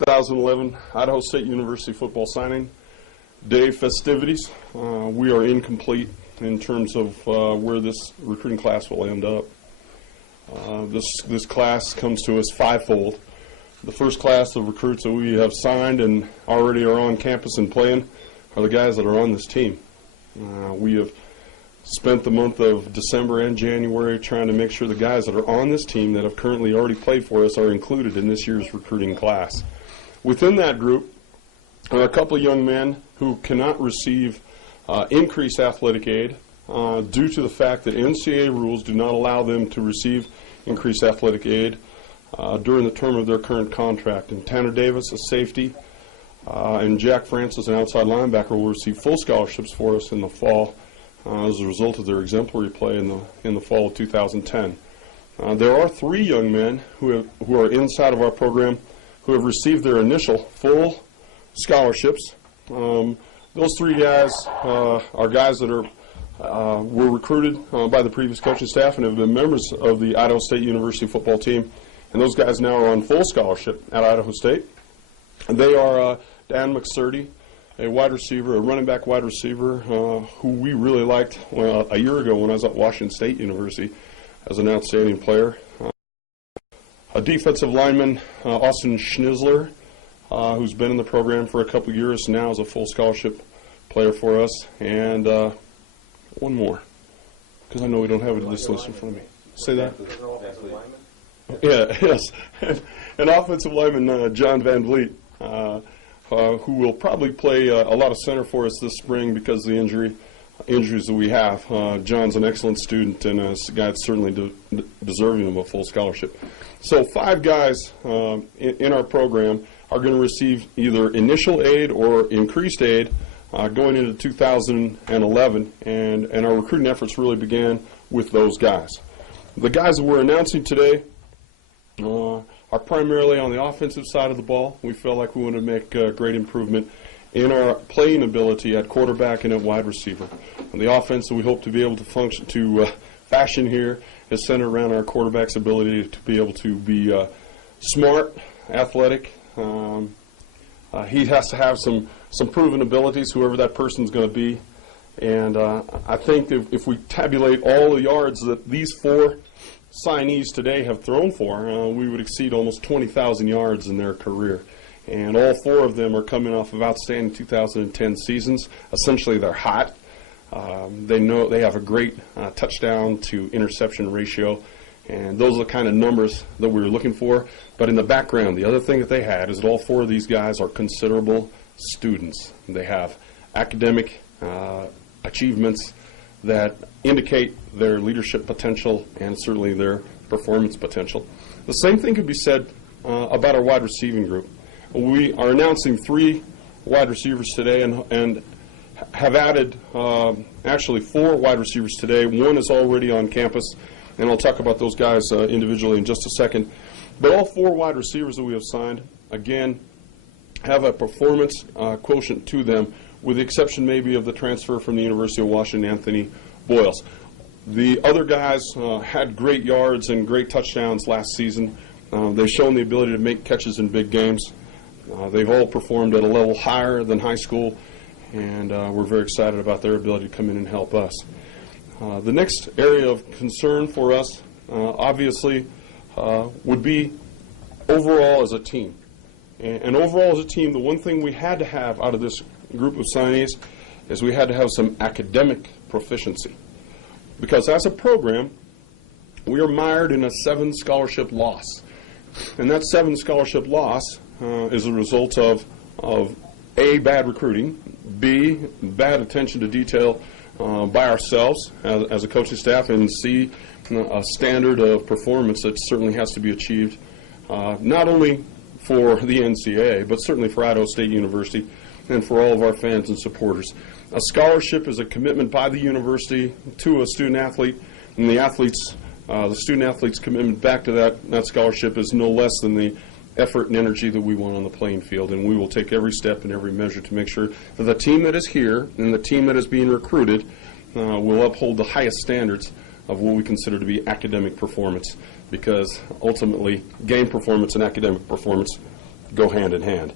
2011 Idaho State University football signing day festivities. We are incomplete in terms of where this recruiting class will end up. This class comes to us fivefold. The first class of recruits that we have signed and already are on campus and playing are the guys that are on this team. We have spent the month of December and January trying to make sure the guys that are on this team that have currently already played for us are included in this year's recruiting class. Within that group are a couple of young men who cannot receive increased athletic aid due to the fact that NCAA rules do not allow them to receive increased athletic aid during the term of their current contract. And Tanner Davis, a safety, and Jack Francis, an outside linebacker, will receive full scholarships for us in the fall as a result of their exemplary play in the fall of 2010. There are three young men who are inside of our program who have received their initial full scholarships. Those three guys are guys that were recruited by the previous coaching staff and have been members of the Idaho State University football team, and those guys now are on full scholarship at Idaho State. And they are Dan McSturdy, a wide receiver, a running back wide receiver who we really liked a year ago when I was at Washington State University as an outstanding player. A defensive lineman, Austin Schnitzler, who's been in the program for a couple of years now, is a full scholarship player for us. And one more, because I know we don't have this list in front of me. Say that? Yeah, yes. An offensive lineman, John Van Vliet, who will probably play a lot of center for us this spring because of the injuries that we have. John's an excellent student and a guy that's certainly deserving of a full scholarship. So 5 guys in our program are going to receive either initial aid or increased aid going into 2011, and our recruiting efforts really began with those guys. The guys that we're announcing today are primarily on the offensive side of the ball. We feel like we want to make great improvement in our playing ability at quarterback and at wide receiver. And the offense that we hope to be able to fashion here is centered around our quarterback's ability to be able to be smart, athletic. He has to have some proven abilities, whoever that person's going to be. And I think if we tabulate all the yards that these 4 signees today have thrown for, we would exceed almost 20,000 yards in their career. And all 4 of them are coming off of outstanding 2010 seasons. Essentially, they're hot. They have a great touchdown to interception ratio, and those are the kind of numbers that we were looking for. But in the background, the other thing that they had is that all 4 of these guys are considerable students. They have academic achievements that indicate their leadership potential and certainly their performance potential. The same thing could be said about our wide receiving group. We are announcing 3 wide receivers today and have added actually 4 wide receivers today. 1 is already on campus, and I'll talk about those guys individually in just a second. But all 4 wide receivers that we have signed, again, have a performance quotient to them, with the exception maybe of the transfer from the University of Washington, Anthony Boyles. The other guys had great yards and great touchdowns last season. They've shown the ability to make catches in big games. They've all performed at a level higher than high school, and we're very excited about their ability to come in and help us. The next area of concern for us, obviously, would be overall as a team. And overall as a team, the one thing we had to have out of this group of signees is we had to have some academic proficiency. Because as a program, we are mired in a 7 scholarship loss. And that 7 scholarship loss is a result of A, bad recruiting, B, bad attention to detail by ourselves as a coaching staff, and C, a standard of performance that certainly has to be achieved, not only for the NCAA, but certainly for Idaho State University and for all of our fans and supporters. A scholarship is a commitment by the university to a student athlete, and the student athlete's commitment back to that scholarship is no less than the effort and energy that we want on the playing field, and we will take every step and every measure to make sure that the team that is here and the team that is being recruited will uphold the highest standards of what we consider to be academic performance, because ultimately game performance and academic performance go hand in hand.